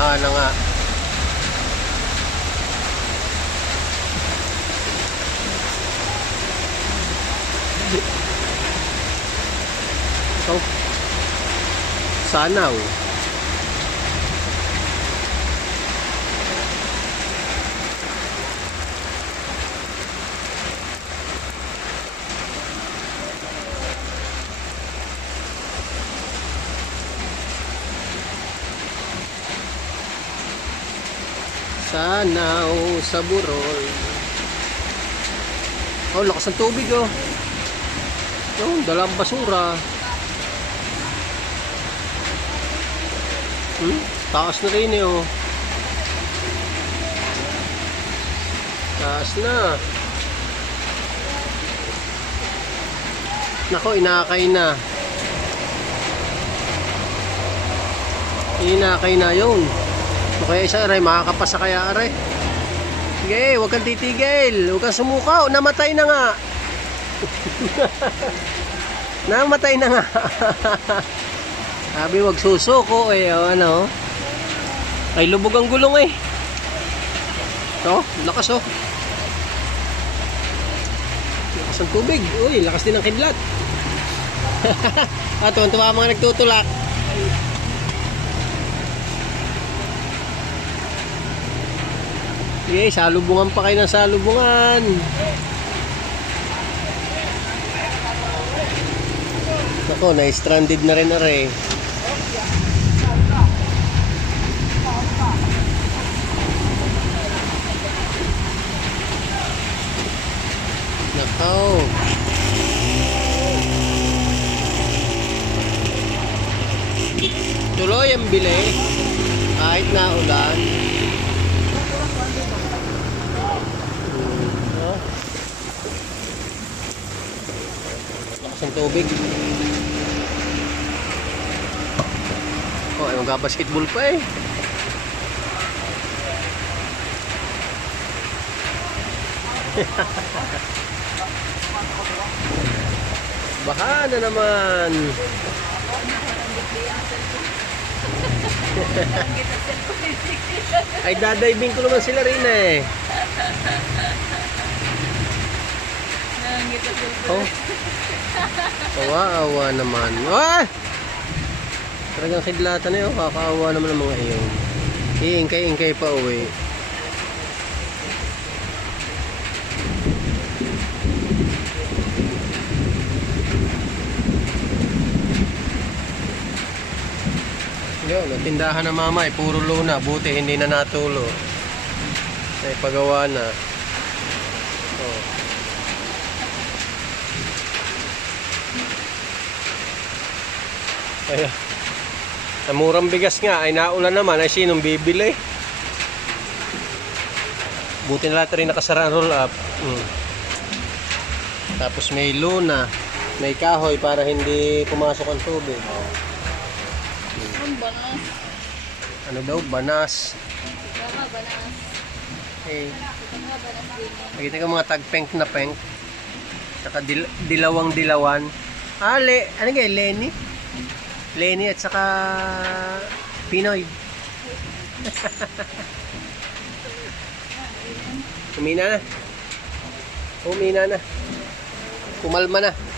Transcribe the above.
Baha na nga. So, sana Sana oh, sa burol. Oh, lakas ng tubig oh. Oh, dalang basura. Hmm? Taas na rin eh oh. Taas na. Nako, inakay na. Inakay na yun. O kaya isa aray, makakapasa kaya aray. Sige, huwag kang titigil. Huwag kang sumukaw. Namatay na nga. Namatay na nga. Sabi wag susuko eh. O, ano. Ay lubog ang gulong eh. Oh, lakas oh. Lakas ang tubig. Uy, lakas din ng kidlat. At tuwa mga nagtutulak. Sige, salubungan pa kayo ng salubungan. Ako, na-stranded na rin are. Nakaw. Tuloy ang bili. Kahit na ulan. Ng tubig. Oh, ay magbabasketball pa eh. Baha na naman. ay dadiving ko naman sila rin eh. Oh. Kawawa naman. Ah! Talagang kidlatan eh. Oh. Kakaawa naman ang mga iyon. Iingkay-ingkay pa uwi. Yun, tindahan ng mama ay puro luna. Buti hindi na natulo. Ay pagawa na. Oh. Ay, sa murang bigas nga ay naulan naman ay sinong bibili? Buti na lahat rin nakasara ang roll up. Mm. Tapos may luna, may kahoy para hindi pumasok ang tubig. Ang banas. Ano daw? Banas. Tama, banas. Eh, Tama, banas din. nakita ka mga tagpeng na peng. Saka dil dilawang dilawan. Ah, le, ano nga, Lenny? Lenny at saka Pinoy. Umina na. Umina na. Kumalma na.